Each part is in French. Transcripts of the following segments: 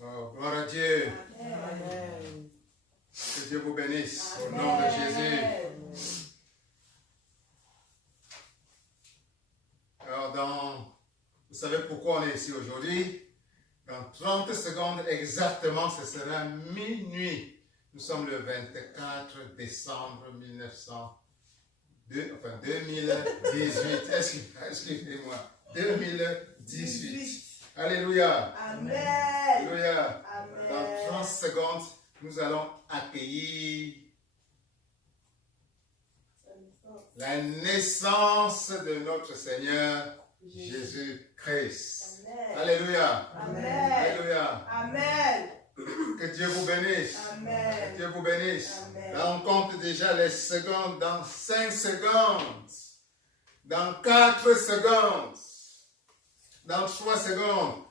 Oh, gloire à Dieu. Amen. Que Dieu vous bénisse. Au Amen. nom de Jésus. Alors, vous savez pourquoi on est ici aujourd'hui? Dans 30 secondes exactement, ce sera minuit. Nous sommes le 24 décembre 2018. Excusez-moi. 2018. Alléluia. Amen. Alléluia. Amen. Dans 30 secondes, nous allons accueillir la naissance de notre Seigneur Jésus-Christ. Amen. Alléluia. Amen. Alléluia. Amen. Que Dieu vous bénisse. Amen. Que Dieu vous bénisse. Amen. Là, on compte déjà les secondes. Dans 5 secondes. Dans 4 secondes. Dans 3 secondes.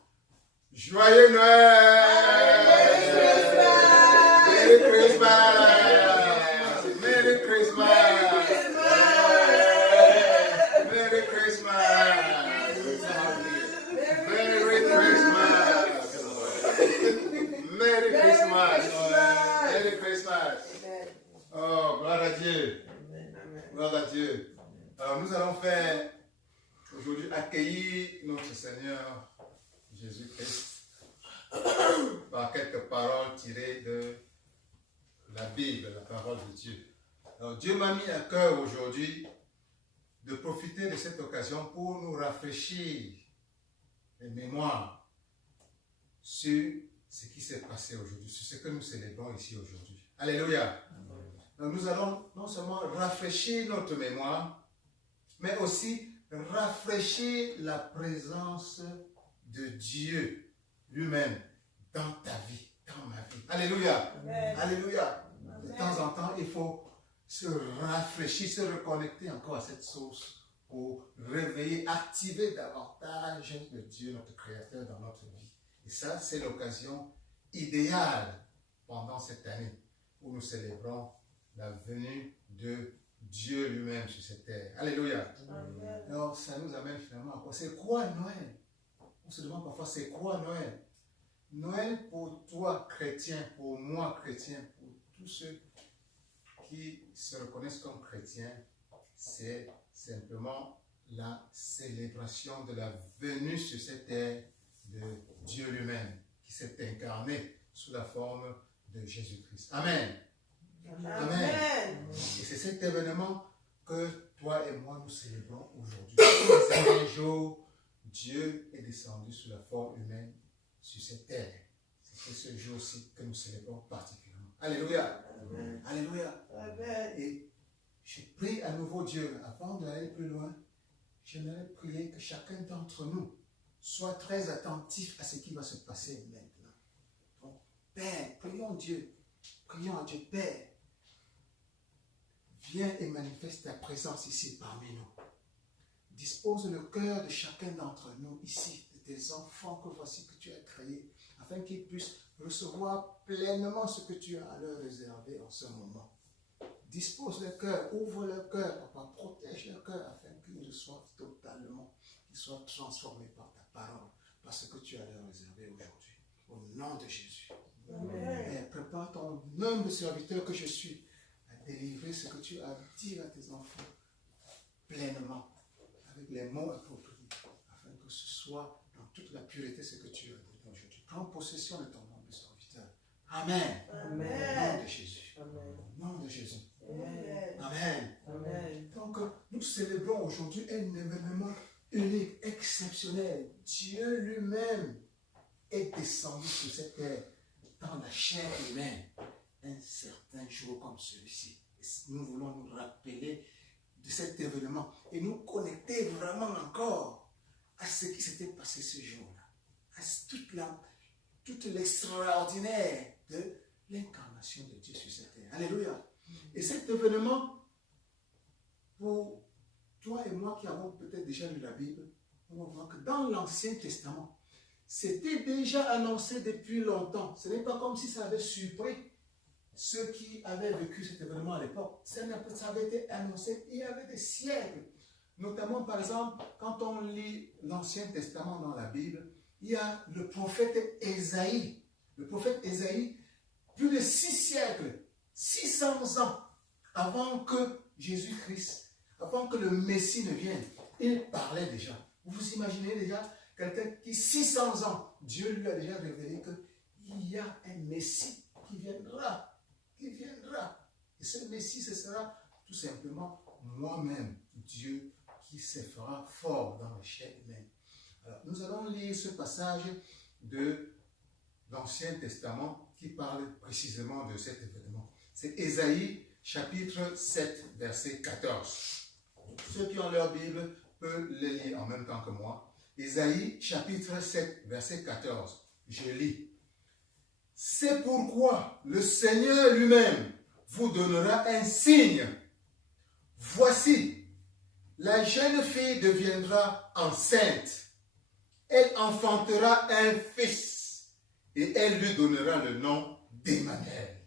Joyeux Noël! Merry Christmas! Merry Christmas! Merry Christmas! Merry Christmas! Merry Christmas! Merry Christmas! Oh, gloire à Dieu! Gloire à Dieu! Alors, nous allons faire aujourd'hui accueillir notre Seigneur Jésus-Christ par quelques paroles tirées de la Bible, la parole de Dieu. Alors, Dieu m'a mis à cœur aujourd'hui de profiter de cette occasion pour nous rafraîchir les mémoires sur ce qui s'est passé aujourd'hui, sur ce que nous célébrons ici aujourd'hui. Alléluia. Donc, nous allons non seulement rafraîchir notre mémoire, mais aussi rafraîchir la présence de Dieu lui-même dans ta vie, dans ma vie. Alléluia. Amen. Alléluia. De Amen. temps en temps, il faut se rafraîchir, se reconnecter encore à cette source pour réveiller, activer davantage de Dieu, notre Créateur, dans notre vie. Et ça, c'est l'occasion idéale pendant cette année où nous célébrons la venue de Dieu lui-même sur cette terre. Alléluia. Amen. Alors, ça nous amène finalement à quoi? C'est quoi Noël? On se demande parfois, c'est quoi Noël? Noël pour toi, chrétien, pour moi, chrétien, pour tous ceux qui se reconnaissent comme chrétiens, c'est simplement la célébration de la venue sur cette terre de Dieu lui-même, qui s'est incarné sous la forme de Jésus-Christ. Amen. Amen. Et c'est cet événement que toi et moi nous célébrons aujourd'hui. C'est un jour, Dieu est descendu sous la forme humaine sur cette terre. C'est ce jour-ci que nous célébrons particulièrement. Alléluia. Amen. Alléluia. Amen. Et je prie à nouveau Dieu, avant d'aller plus loin, j'aimerais prier que chacun d'entre nous soit très attentif à ce qui va se passer maintenant. Donc, Père, prions Dieu. Prions à Dieu, Père. Viens et manifeste ta présence ici parmi nous. Dispose le cœur de chacun d'entre nous ici, de tes enfants que voici que tu as créés, afin qu'ils puissent recevoir pleinement ce que tu as à leur réserver en ce moment. Dispose le cœur, ouvre le cœur, Papa, protège le cœur afin qu'ils reçoivent totalement, qu'ils soient transformés par ta parole, par ce que tu as à leur réserver aujourd'hui. Au nom de Jésus. Amen. Père, prépare ton humble serviteur que je suis à délivrer ce que tu as dit à tes enfants pleinement, avec les mots appropriés, afin que ce soit dans toute la pureté ce que tu as dit aujourd'hui. Prends possession de ton humble serviteur. Amen. Amen. Au nom de Jésus. Amen. Au nom de Jésus. Amen. Amen. Amen. Donc, nous célébrons aujourd'hui un événement unique, exceptionnel. Dieu lui-même est descendu sur cette terre dans la chair humaine un certain jour comme celui-ci. Nous voulons nous rappeler de cet événement et nous connecter vraiment encore à ce qui s'était passé ce jour-là, à toute l'extraordinaire de l'incarnation de Dieu sur cette terre. Alléluia. Et cet événement, pour toi et moi qui avons peut-être déjà lu la Bible, on va voir que dans l'Ancien Testament, c'était déjà annoncé depuis longtemps. Ce n'est pas comme si ça avait surpris ceux qui avaient vécu cet événement à l'époque. Ça avait été annoncé il y avait des siècles. Notamment, par exemple, quand on lit l'Ancien Testament dans la Bible, il y a le prophète Ésaïe. Le prophète Ésaïe, plus de 6 siècles, 600 ans avant que Jésus-Christ, avant que le Messie ne vienne, il parlait déjà. Vous imaginez déjà quelqu'un qui, 600 ans, Dieu lui a déjà révélé qu'il y a un Messie qui viendra. Et ce Messie, ce sera tout simplement moi-même, Dieu, qui se fera fort dans la chair humaine. Alors, nous allons lire ce passage de l'Ancien Testament qui parle précisément de cet événement. C'est Ésaïe, chapitre 7, verset 14. Ceux qui ont leur Bible peuvent le lire en même temps que moi. Ésaïe, chapitre 7, verset 14. Je lis. C'est pourquoi le Seigneur lui-même vous donnera un signe. Voici, la jeune fille deviendra enceinte. Elle enfantera un fils et elle lui donnera le nom d'Emmanuel.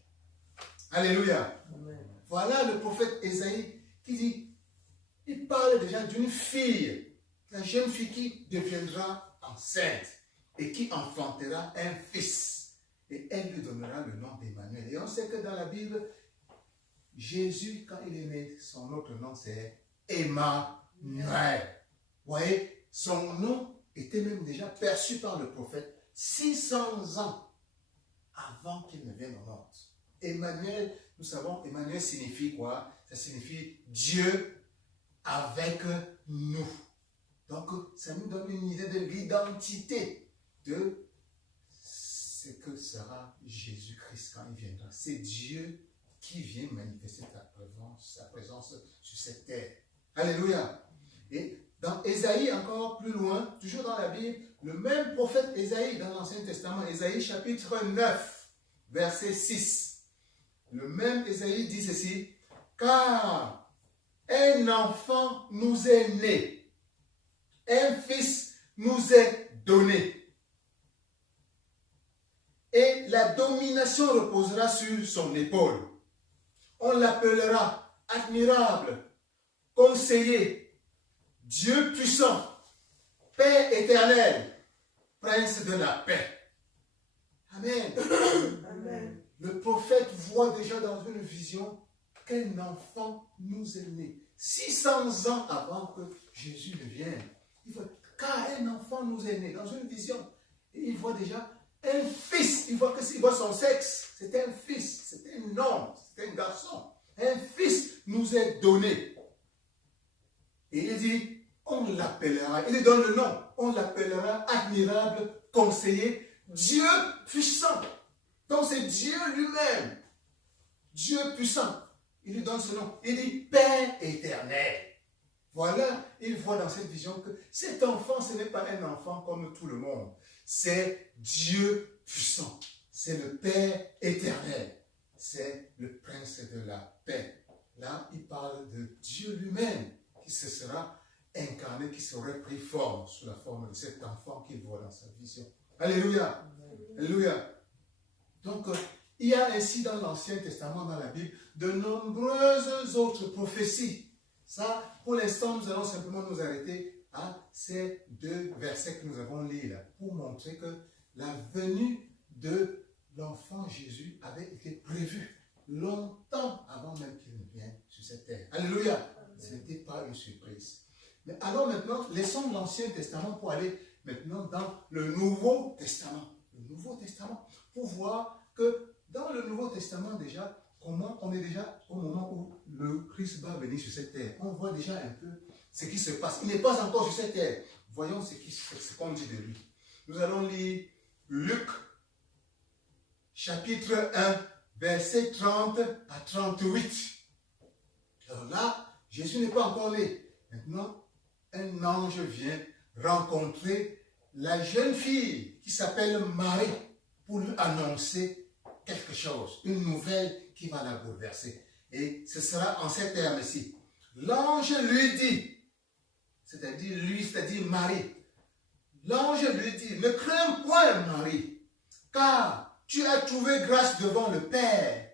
Alléluia. Amen. Voilà le prophète Ésaïe qui dit, il parle déjà d'une fille, la jeune fille qui deviendra enceinte et qui enfantera un fils. Et elle lui donnera le nom d'Emmanuel. Et on sait que dans la Bible, Jésus, quand il est né, son autre nom c'est Emmanuel. Vous voyez, son nom était même déjà perçu par le prophète 600 ans avant qu'il ne vienne au monde. Emmanuel, nous savons, Emmanuel signifie quoi? Ça signifie Dieu avec nous. Donc, ça nous donne une idée de l'identité de ce que sera Jésus-Christ quand il viendra. C'est Dieu qui vient manifester sa présence sur cette terre. Alléluia. Et dans Ésaïe, encore plus loin, toujours dans la Bible, le même prophète Ésaïe dans l'Ancien Testament, Ésaïe chapitre 9, verset 6. Le même Ésaïe dit ceci, car un enfant nous est né, un fils nous est donné. Et la domination reposera sur son épaule. On l'appellera admirable, conseiller, Dieu puissant, Père éternel, prince de la paix. Amen. Amen. Le prophète voit déjà dans une vision qu'un enfant nous est né. 600 ans avant que Jésus ne vienne. Il voit, car un enfant nous est né dans une vision. Et il voit déjà un fils, il voit son sexe, c'est un fils, c'est un homme, c'est un garçon. Un fils nous est donné. Et il dit, on l'appellera, il lui donne le nom, on l'appellera admirable, conseiller, Dieu puissant. Donc c'est Dieu lui-même, Dieu puissant. Il lui donne ce nom, il dit Père éternel. Voilà, il voit dans cette vision que cet enfant, ce n'est pas un enfant comme tout le monde. C'est Dieu puissant. C'est le Père éternel. C'est le prince de la paix. Là, il parle de Dieu lui-même qui se sera incarné, qui serait pris forme sous la forme de cet enfant qu'il voit dans sa vision. Alléluia. Alléluia. Donc, il y a ainsi dans l'Ancien Testament, dans la Bible, de nombreuses autres prophéties. Ça, pour l'instant, nous allons simplement nous arrêter à ces 2 versets que nous avons lus là, pour montrer que la venue de l'enfant Jésus avait été prévue longtemps avant même qu'il Alléluia. Ce n'était pas une surprise. Mais alors maintenant, laissons l'Ancien Testament pour aller maintenant dans le Nouveau Testament. Le Nouveau Testament, pour voir que dans le Nouveau Testament déjà, comment on est déjà au moment où le Christ va venir sur cette terre. On voit déjà un peu ce qui se passe. Il n'est pas encore sur cette terre. Voyons ce qu'on dit de lui. Nous allons lire Luc, chapitre 1, versets 30 à 38. Alors là, Jésus n'est pas encore né. Maintenant, un ange vient rencontrer la jeune fille qui s'appelle Marie pour lui annoncer quelque chose, une nouvelle qui va la bouleverser. Et ce sera en ces termes-ci. L'ange lui dit, c'est-à-dire Marie, l'ange lui dit, ne crains point Marie, car tu as trouvé grâce devant le Père.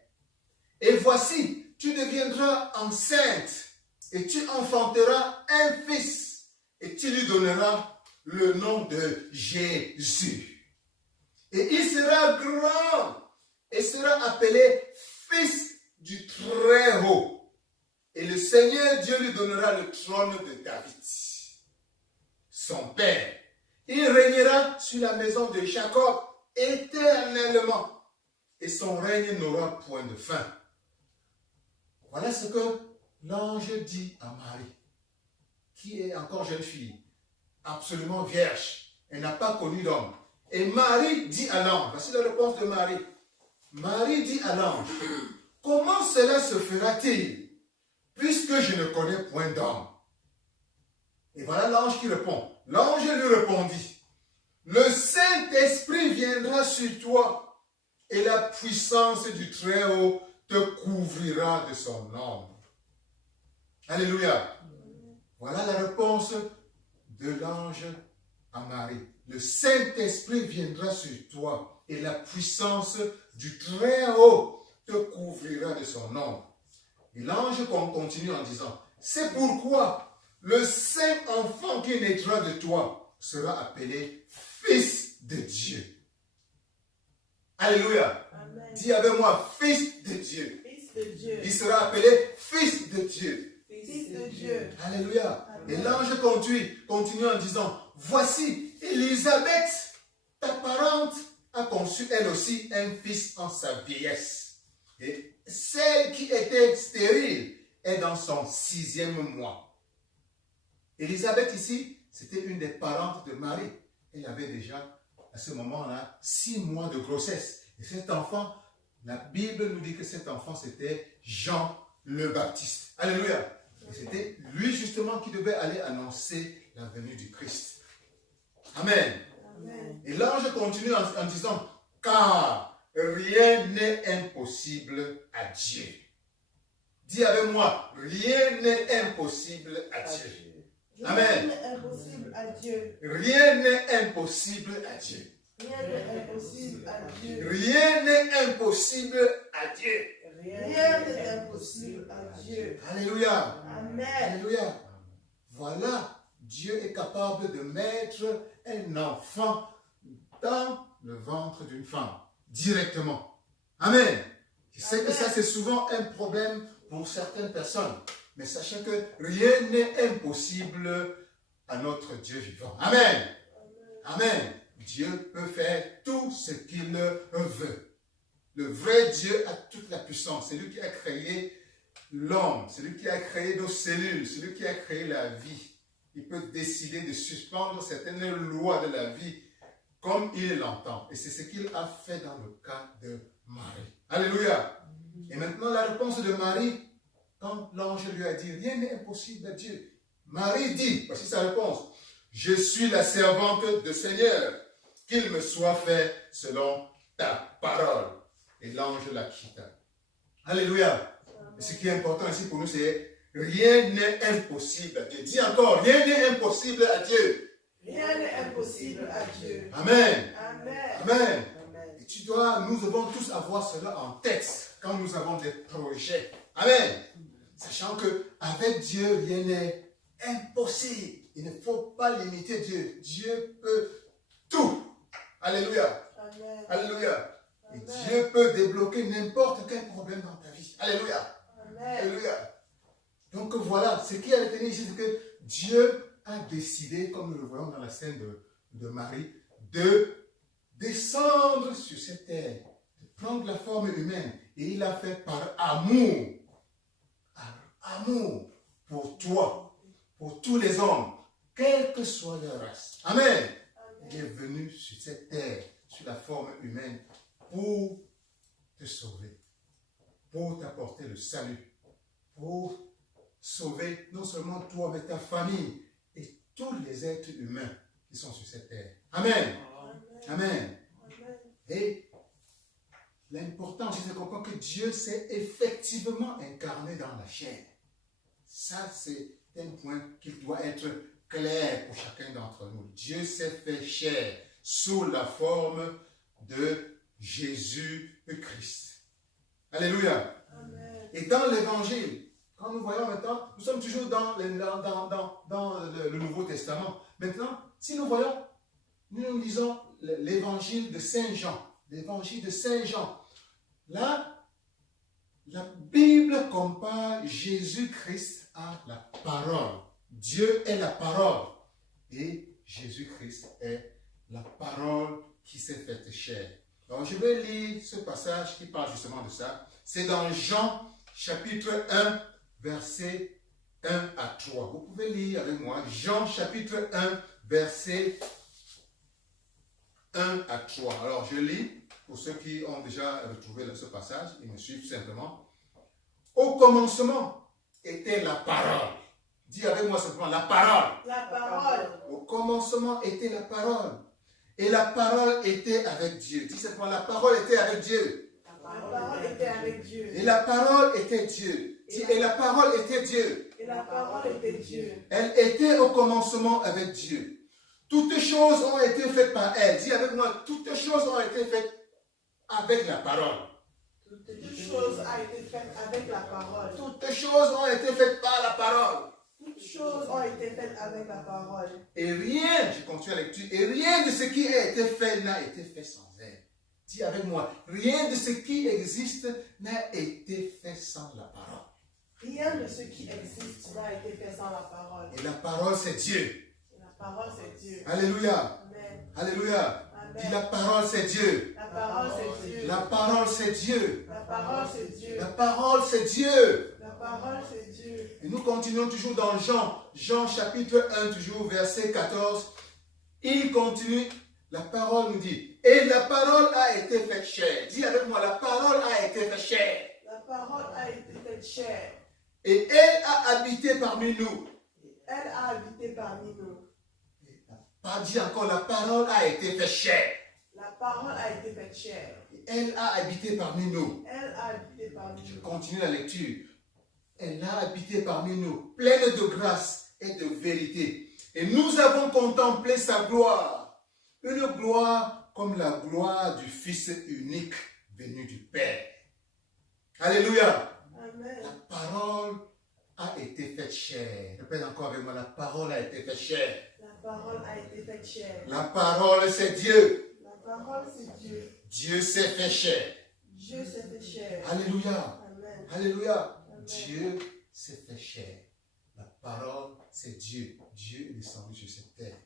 Et voici, tu deviendras enceinte et tu enfanteras un fils et tu lui donneras le nom de Jésus. Et il sera grand et sera appelé Fils du Très-Haut. Et le Seigneur Dieu lui donnera le trône de David, son père. Il régnera sur la maison de Jacob éternellement. Et son règne n'aura point de fin. Voilà ce que l'ange dit à Marie, qui est encore jeune fille, absolument vierge. Elle n'a pas connu d'homme. Et Marie dit à l'ange, voici la réponse de Marie. Marie dit à l'ange, comment cela se fera-t-il, puisque je ne connais point d'homme? Et voilà l'ange qui répond. L'ange lui répondit, le Saint-Esprit viendra sur toi, et la puissance du Très-Haut te couvrira de son ombre. Alléluia. Voilà la réponse de l'ange à Marie. Le Saint-Esprit viendra sur toi et la puissance du Très-Haut te couvrira de son ombre. Et l'ange continue en disant, c'est pourquoi le saint enfant qui naîtra de toi sera appelé Fils de Dieu. Alléluia. Amen. Dis avec moi, Fils de Dieu. Fils de Dieu. Il sera appelé Fils de Dieu. Fils de Dieu. Alléluia. Amen. Et l'ange continue en disant, voici, Élisabeth, ta parente, a conçu elle aussi un fils en sa vieillesse. Et celle qui était stérile est dans son 6e mois. Élisabeth ici, c'était une des parentes de Marie. Elle avait déjà, à ce moment-là, 6 mois de grossesse. Et cet enfant, la Bible nous dit que cet enfant, c'était Jean le Baptiste. Alléluia. Et c'était lui justement qui devait aller annoncer la venue du Christ. Amen. Amen. Et l'ange continue en disant, car rien n'est impossible à Dieu. Dis avec moi, rien n'est impossible à Dieu. Amen. Rien n'est impossible à Dieu. Rien n'est impossible à Dieu. Rien n'est impossible à Dieu. Rien n'est impossible à Dieu. Rien n'est impossible à Dieu. Alléluia. Amen. Alléluia. Voilà, Dieu est capable de mettre un enfant dans le ventre d'une femme, directement. Amen. Je sais que ça, c'est souvent un problème pour certaines personnes. Mais sachez que rien n'est impossible à notre Dieu vivant. Amen. Amen. Dieu peut faire tout ce qu'il veut. Le vrai Dieu a toute la puissance. C'est lui qui a créé l'homme. C'est lui qui a créé nos cellules. C'est lui qui a créé la vie. Il peut décider de suspendre certaines lois de la vie comme il l'entend. Et c'est ce qu'il a fait dans le cas de Marie. Alléluia. Et maintenant la réponse de Marie, quand l'ange lui a dit, rien n'est impossible à Dieu. Marie dit, voici sa réponse, je suis la servante du Seigneur, qu'il me soit fait selon ta parole. Et l'ange la quitta. Alléluia. Et ce qui est important ici pour nous, c'est rien n'est impossible à Dieu. Dis encore, rien n'est impossible à Dieu. Rien n'est impossible à Dieu. Amen. Amen. Amen. Amen. Et nous devons tous avoir cela en tête quand nous avons des projets. Amen. Sachant qu'avec Dieu, rien n'est impossible. Il ne faut pas limiter Dieu. Dieu peut tout. Alléluia. Amen. Alléluia. Et Amen. Dieu peut débloquer n'importe quel problème dans ta vie. Alléluia. Amen. Alléluia. Donc voilà, ce qui a été ici, c'est que Dieu a décidé, comme nous le voyons dans la scène de Marie, de descendre sur cette terre, de prendre la forme humaine. Et il l'a fait par amour. Par amour pour toi, pour tous les hommes, quelle que soit leur race. Amen. Il est venu sur cette terre, sur la forme humaine, pour te sauver, pour t'apporter le salut, pour sauver non seulement toi, mais ta famille et tous les êtres humains qui sont sur cette terre. Amen. Amen. Et l'important, c'est de comprendre que Dieu s'est effectivement incarné dans la chair. Ça, c'est un point qui doit être clair pour chacun d'entre nous. Dieu s'est fait chair sous la forme de Jésus-Christ. Alléluia. Amen. Et dans l'évangile, quand nous voyons maintenant, nous sommes toujours dans le Nouveau Testament. Maintenant, si nous voyons, nous lisons l'évangile de Saint Jean. L'évangile de Saint Jean. Là, la Bible compare Jésus-Christ à la parole. Dieu est la parole. Et Jésus-Christ est la parole qui s'est faite chair. Alors, je vais lire ce passage qui parle justement de ça. C'est dans Jean, chapitre 1, versets 1 à 3. Vous pouvez lire avec moi. Jean, chapitre 1, versets 1 à 3. Alors, je lis. Pour ceux qui ont déjà retrouvé ce passage, ils me suivent simplement. Au commencement était la parole. Dis avec moi simplement, la parole. La parole. Au commencement était la parole. Et la parole était avec Dieu. Dis simplement, la parole était avec Dieu. La parole était avec Dieu. Et la parole était Dieu. Dis, et la parole était Dieu. Et la parole était Dieu. Elle était au commencement avec Dieu. Toutes choses ont été faites par elle. Dis avec moi, toutes choses ont été faites avec la parole. Toutes choses ont été faites avec la parole. Toutes choses ont été faites par la parole. Toutes choses ont été faites avec la parole. Et rien, je continue la lecture, et rien de ce qui a été fait n'a été fait sans elle. Dis avec moi, rien de ce qui existe n'a été fait sans la parole. Rien de ce qui existe n'a été fait sans la parole. Et la parole, c'est Dieu. Et la parole, c'est Dieu. Alléluia. Amen. Alléluia. Amen. Dis la parole, c'est Dieu. La parole, c'est Dieu. La parole, c'est Dieu. La parole, c'est Dieu. La parole, c'est Dieu. La parole, c'est Dieu. Et nous continuons toujours dans Jean. Jean chapitre 1, toujours verset 14. Il continue. La parole nous dit, et la parole a été faite chair. Dis avec moi, la parole a été faite chair. La parole a été faite chair. Et elle a habité parmi nous. Elle a habité parmi nous. Pas dit encore, la parole a été faite chair. La parole a été faite chair. Et elle a habité parmi nous. Elle a habité parmi Je nous. continue la lecture. Elle a habité parmi nous, pleine de grâce et de vérité. Et nous avons contemplé sa gloire. Une gloire comme la gloire du Fils unique venu du Père. Alléluia. Amen. La parole a été faite chair. Répète encore avec moi, la parole a été faite chair. La parole a été faite chair. La parole, c'est Dieu. La parole, c'est Dieu. Dieu s'est fait chair. Dieu s'est fait chair. Alléluia. Amen. Alléluia. Amen. Dieu s'est fait chair. La parole, c'est Dieu. Dieu est descendu sur cette terre.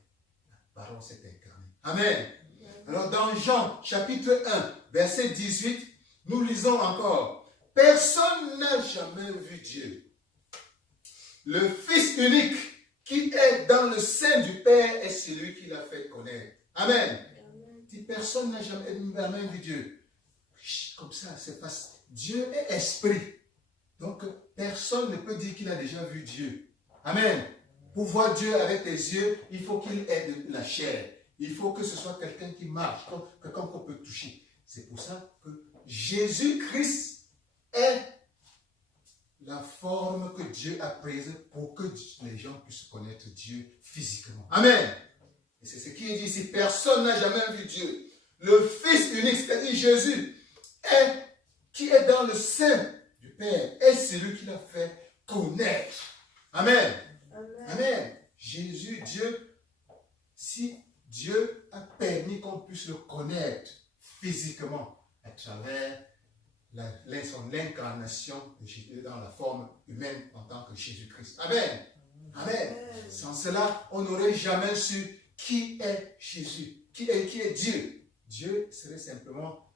La parole s'est incarnée. Amen. Alors dans Jean chapitre 1, verset 18, nous lisons encore. Personne n'a jamais vu Dieu. Le Fils unique qui est dans le sein du Père est celui qui l'a fait connaître. Amen. Si personne n'a jamais vu Dieu. Comme ça, c'est facile. Dieu est esprit. Donc, personne ne peut dire qu'il a déjà vu Dieu. Amen. Pour voir Dieu avec tes yeux, il faut qu'il ait de la chair. Il faut que ce soit quelqu'un qui marche, quelqu'un qu'on peut toucher. C'est pour ça que Jésus-Christ est la forme que Dieu a prise pour que les gens puissent connaître Dieu physiquement. Amen. Et c'est ce qui est dit ici. Personne n'a jamais vu Dieu. Le Fils unique, c'est-à-dire Jésus, qui est dans le sein du Père, est celui qui l'a fait connaître. Amen. Amen. Amen. Jésus, Dieu, si Dieu a permis qu'on puisse le connaître physiquement à travers l'incarnation dans la forme humaine en tant que Jésus-Christ. Amen. Amen. Sans cela, on n'aurait jamais su qui est Jésus, qui est Dieu. Dieu serait simplement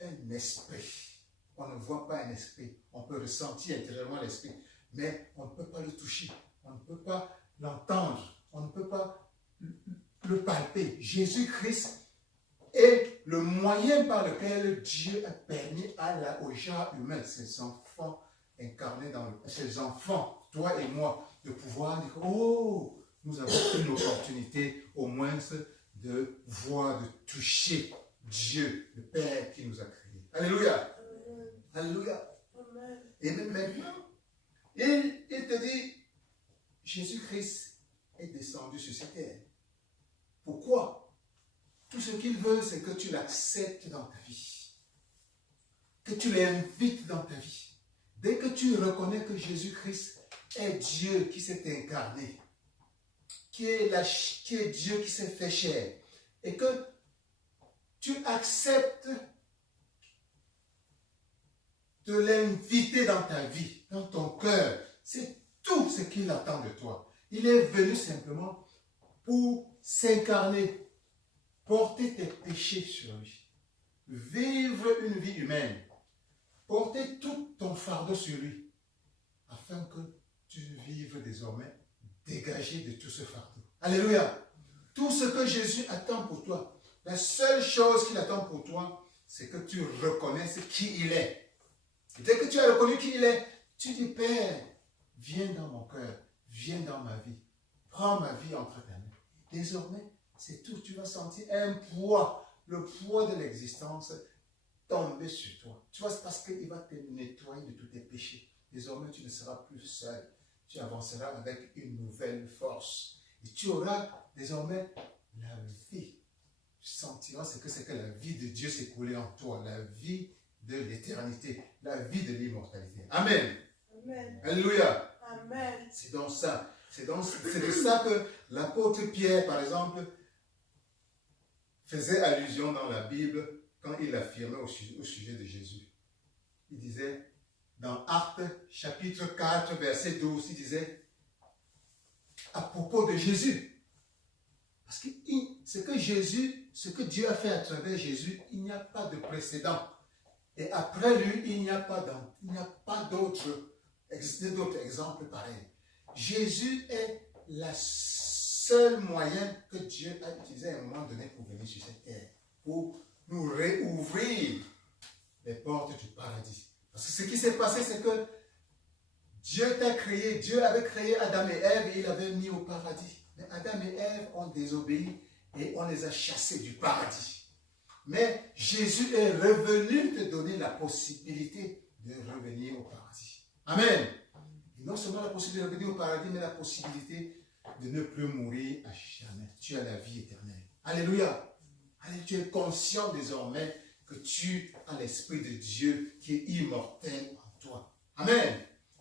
un esprit. On ne voit pas un esprit. On peut ressentir intérieurement l'esprit, mais on ne peut pas le toucher. On ne peut pas l'entendre. On ne peut pas le palper. Jésus-Christ est le moyen par lequel Dieu a permis au genre humain, ses enfants incarnés ses enfants, toi et moi, de pouvoir dire, oh, nous avons une opportunité au moins de voir, de toucher Dieu, le Père qui nous a créés. Alléluia. Alléluia. Et même maintenant, il te dit, Jésus-Christ est descendu sur cette terre. Pourquoi? Tout ce qu'il veut, c'est que tu l'acceptes dans ta vie. Que tu l'invites dans ta vie. Dès que tu reconnais que Jésus-Christ est Dieu qui s'est incarné, qui est Dieu qui s'est fait chair, et que tu acceptes de l'inviter dans ta vie, dans ton cœur, c'est tout ce qu'il attend de toi. Il est venu simplement pour s'incarner, porter tes péchés sur lui, vivre une vie humaine, porter tout ton fardeau sur lui, afin que tu vives désormais dégagé de tout ce fardeau. Alléluia! Tout ce que Jésus attend pour toi, la seule chose qu'il attend pour toi, c'est que tu reconnaisses qui il est. Et dès que tu as reconnu qui il est, tu dis, Père, viens dans mon cœur, viens dans ma vie, prends ma vie entre tes mains. Désormais, c'est tout. Tu vas sentir un poids, le poids de l'existence tomber sur toi. Tu vois, c'est parce qu'il va te nettoyer de tous tes péchés. Désormais, tu ne seras plus seul. Tu avanceras avec une nouvelle force. Et tu auras désormais la vie. Tu sentiras ce que c'est que la vie de Dieu s'écouler en toi. La vie de l'éternité. La vie de l'immortalité. Amen. Amen. Alléluia. Amen. C'est dans ça. C'est de ça que l'apôtre Pierre, par exemple, faisait allusion dans la Bible quand il affirmait au sujet de Jésus. Il disait, dans Actes chapitre 4, verset 12, il disait, à propos de Jésus, parce que ce que Dieu a fait à travers Jésus, il n'y a pas de précédent. Et après lui, il n'y a pas d'autres exemples pareils. Jésus est le seul moyen que Dieu a utilisé à un moment donné pour venir sur cette terre, pour nous réouvrir les portes du paradis. Parce que ce qui s'est passé, c'est que Dieu t'a créé, Dieu avait créé Adam et Ève et il avait mis au paradis. Mais Adam et Ève ont désobéi et on les a chassés du paradis. Mais Jésus est revenu te donner la possibilité de revenir au paradis. Amen. Et non seulement la possibilité de revenir au paradis, mais la possibilité de ne plus mourir à jamais. Tu as la vie éternelle. Alléluia. Alléluia. Tu es conscient désormais que tu as l'Esprit de Dieu qui est immortel en toi. Amen.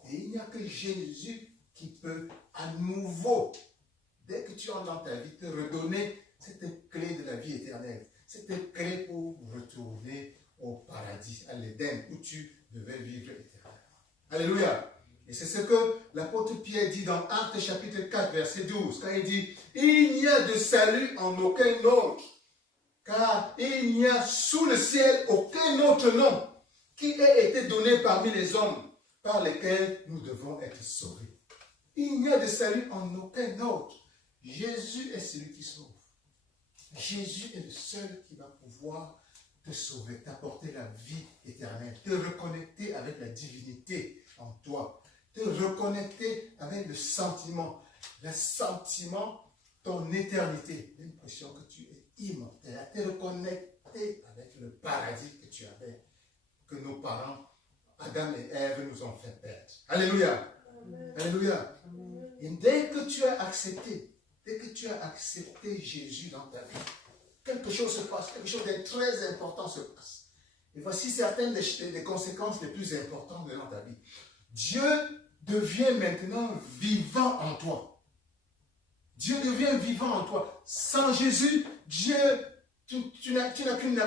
Et il n'y a que Jésus qui peut à nouveau, dès que tu entres dans ta vie, te redonner cette clé de la vie éternelle. Cette clé pour retourner au paradis, à l'Éden, où tu devais vivre éternellement. Alléluia. Et c'est ce que l'apôtre Pierre dit dans Actes chapitre 4, verset 12, quand il dit, il n'y a de salut en aucun autre, car il n'y a sous le ciel aucun autre nom qui ait été donné parmi les hommes par lesquels nous devons être sauvés. Il n'y a de salut en aucun autre. Jésus est celui qui sauve. Jésus est le seul qui va pouvoir te sauver, t'apporter la vie éternelle, te reconnecter avec la divinité en toi, te reconnecter avec le sentiment, ton éternité, l'impression que tu es immortel, te reconnecter avec le paradis que tu avais, que nos parents, Adam et Ève, nous ont fait perdre. Alléluia. Amen. Alléluia. Amen. Et dès que tu as accepté Jésus dans ta vie, quelque chose se passe, quelque chose de très important se passe. Et voici certaines des conséquences les plus importantes dans ta vie. Dieu devient maintenant vivant en toi. Dieu devient vivant en toi. Sans Jésus, Dieu tu n'as qu'une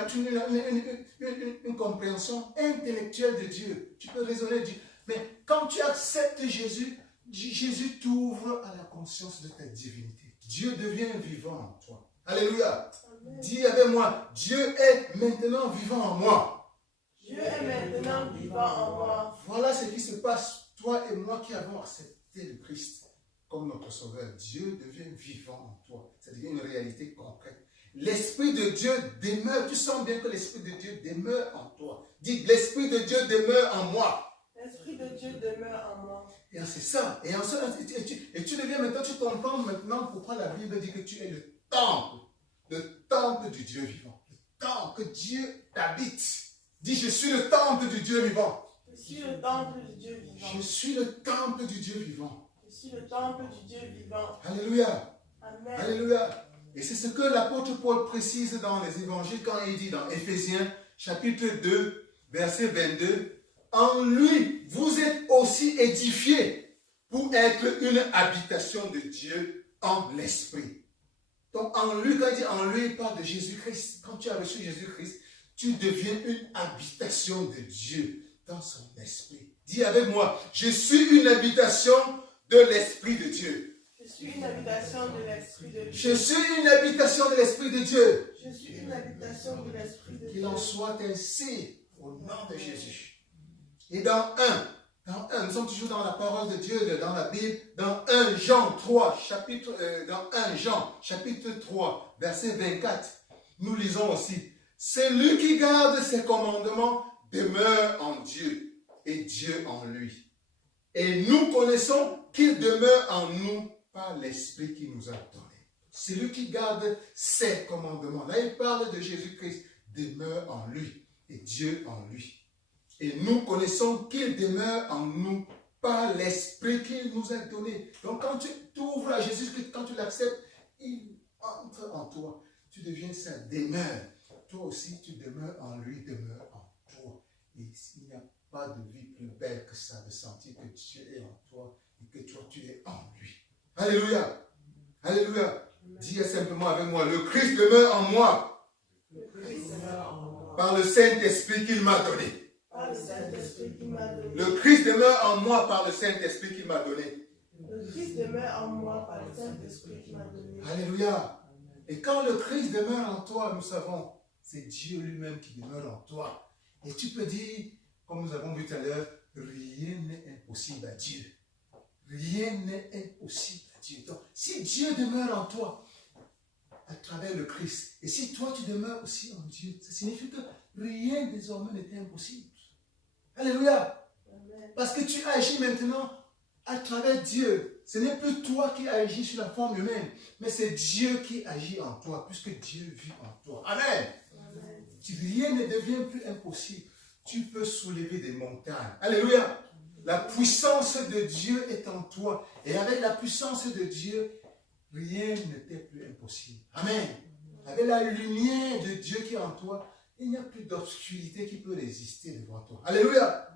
une compréhension intellectuelle de Dieu. Tu peux raisonner Dieu. Mais quand tu acceptes Jésus, Jésus t'ouvre à la conscience de ta divinité. Dieu devient vivant en toi. Alléluia. Amen. Dis avec moi, Dieu est maintenant vivant en moi. Dieu est maintenant vivant en moi. Voilà ce qui se passe, toi et moi qui avons accepté le Christ comme notre sauveur. Dieu devient vivant en toi. Ça devient une réalité concrète. L'Esprit de Dieu demeure. Tu sens bien que l'Esprit de Dieu demeure en toi. Dis, l'Esprit de Dieu demeure en moi. L'Esprit de Dieu demeure en moi. Et c'est ça. Et tu deviens maintenant, tu comprends maintenant pourquoi la Bible dit que tu es le temple du Dieu vivant. Le temple que Dieu habite. Dis, je suis le temple du Dieu vivant. Je suis le temple du Dieu vivant. Je suis le temple du Dieu vivant. Je suis le temple du Dieu vivant. Alléluia. Amen. Alléluia. Et c'est ce que l'apôtre Paul précise dans les évangiles quand il dit dans Éphésiens chapitre 2, verset 22, « En lui, vous êtes aussi édifiés pour être une habitation de Dieu en l'esprit. » Donc en lui, quand il dit en lui, il parle de Jésus-Christ. Quand tu as reçu Jésus-Christ, tu deviens une habitation de Dieu dans son esprit. Dis avec moi, je suis une habitation de l'esprit de Dieu. Je suis une habitation de l'Esprit de Dieu. Je suis une habitation de l'Esprit de Dieu. Je suis une habitation de l'Esprit de Dieu. Qu'il en soit ainsi au nom de Jésus. Et dans 1, nous sommes toujours dans la parole de Dieu, dans la Bible, dans 1 Jean 3, chapitre 3, verset 24, nous lisons aussi, « Celui qui garde ses commandements demeure en Dieu et Dieu en lui. Et nous connaissons qu'il demeure en nous par l'Esprit qui nous a donné. » Celui qui garde ses commandements. Là, il parle de Jésus-Christ. Demeure en lui et Dieu en lui. Et nous connaissons qu'il demeure en nous par l'Esprit qu'il nous a donné. Donc, quand tu t'ouvres à Jésus-Christ, quand tu l'acceptes, il entre en toi. Tu deviens sa demeure. Toi aussi, tu demeures en lui, demeure en toi. Et il n'y a pas de vie plus belle que ça, de sentir que Dieu est en toi et que toi, tu es en lui. Alléluia. Alléluia. Dis simplement avec moi, le Christ demeure en moi. Le Christ demeure en moi. Par le Saint-Esprit qu'il m'a donné. Par le Saint-Esprit qu'il m'a donné. Le Christ demeure en moi par le Saint-Esprit qu'il m'a donné. Le Christ demeure en moi par le Saint-Esprit qu'il m'a donné. Alléluia. Et quand le Christ demeure en toi, nous savons, c'est Dieu lui-même qui demeure en toi. Et tu peux dire, comme nous avons vu tout à l'heure, rien n'est impossible à Dieu. Rien n'est impossible à Dieu. Donc, si Dieu demeure en toi, à travers le Christ, et si toi tu demeures aussi en Dieu, ça signifie que rien désormais n'est impossible. Alléluia. Amen. Parce que tu agis maintenant à travers Dieu. Ce n'est plus toi qui agis sur la forme humaine, mais c'est Dieu qui agit en toi, puisque Dieu vit en toi. Amen. Amen. Rien ne devient plus impossible. Tu peux soulever des montagnes. Alléluia. La puissance de Dieu est en toi. Et avec la puissance de Dieu, rien ne t'est plus impossible. Amen. Avec la lumière de Dieu qui est en toi, il n'y a plus d'obscurité qui peut résister devant toi. Alléluia.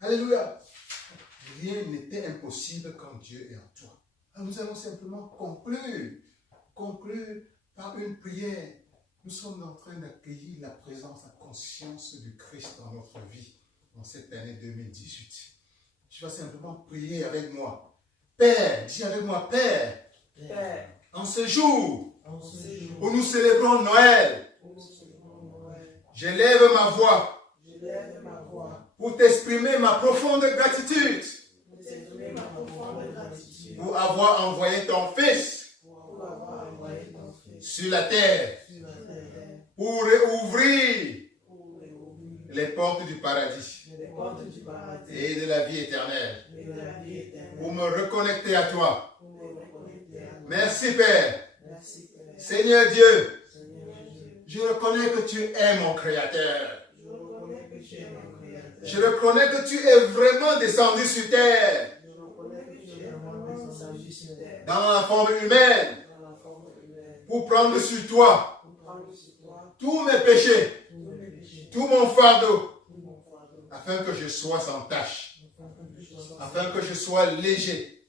Alléluia. Rien n'était impossible quand Dieu est en toi. Alors nous allons simplement conclure par une prière. Nous sommes en train d'accueillir la présence, la conscience du Christ dans notre vie, dans cette année 2018. Tu vas simplement prier avec moi. Père, dis avec moi, Père, Père, en ce jour où nous célébrons Noël, j'élève ma voix j'élève ma voix pour t'exprimer ma profonde gratitude pour t'exprimer ma profonde gratitude pour avoir envoyé ton Fils pour avoir envoyé ton Fils sur la terre sur la terre pour réouvrir pour réouvrir les portes du paradis les portes du paradis et de la vie éternelle, et de la vie éternelle pour me reconnecter à toi. pour me reconnecter à toi. Merci Père. Merci Père. Seigneur Dieu, Seigneur Jésus, je reconnais que tu es mon Créateur. je reconnais que tu es mon Créateur. Je reconnais que tu es vraiment descendu sur terre Je reconnais que tu es vraiment descendu sur terre dans la forme humaine dans la forme humaine pour prendre sur toi pour prendre sur toi tous mes péchés, tous mes péchés, tout mon fardeau, tout mon fardeau, afin que je sois sans tache, afin que je sois afin que je sois léger,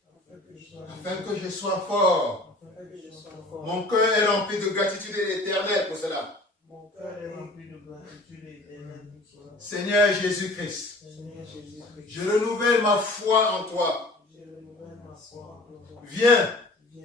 afin que je sois fort. afin que je sois fort. Mon cœur est rempli de gratitude éternelle pour cela. Mon cœur est rempli de gratitude éternelle pour cela. Seigneur Jésus-Christ, Seigneur Jésus-Christ, je renouvelle ma foi en toi. je renouvelle ma foi en toi. Viens, Viens,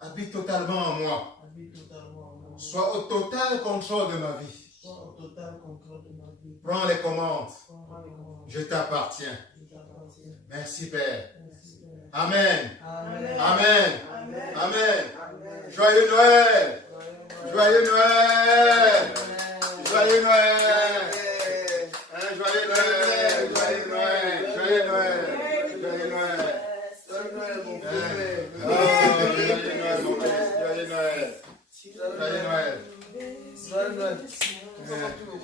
habite totalement en moi. habite totalement en moi. Sois au total contrôle de ma vie. Sois au total contrôle de ma vie. Prends les commandes. Prends les commandes. Je t'appartiens. Je t'appartiens. Merci Père. Merci, Père. Amen. Amen. Amen. Amen. Amen. Amen. Joyeux Noël. Joyeux Noël. Amen. Joyeux Noël. Hein, joyeux Noël. Joyeux Noël. Joyeux Noël. Joyeux Noël. Joyeux Noël, mon Hein. frère. Oh, joyeux Noël, mon fils. Joyeux Noël. Joyeux Noël. Joyeux Noël.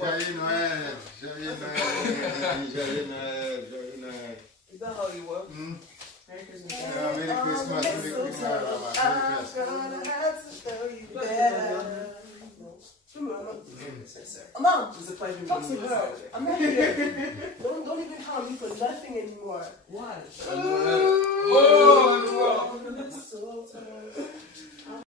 Joyeux Noël. Joyeux Noël. Joyeux Noël. Joyeux Noël. Is that how you work? Merry Christmas. Merry Christmas. Merry Christmas. I'm gonna have to show you better. Mom, talk to her. I'm not here. Don't even call me for nothing anymore. Why? Oh,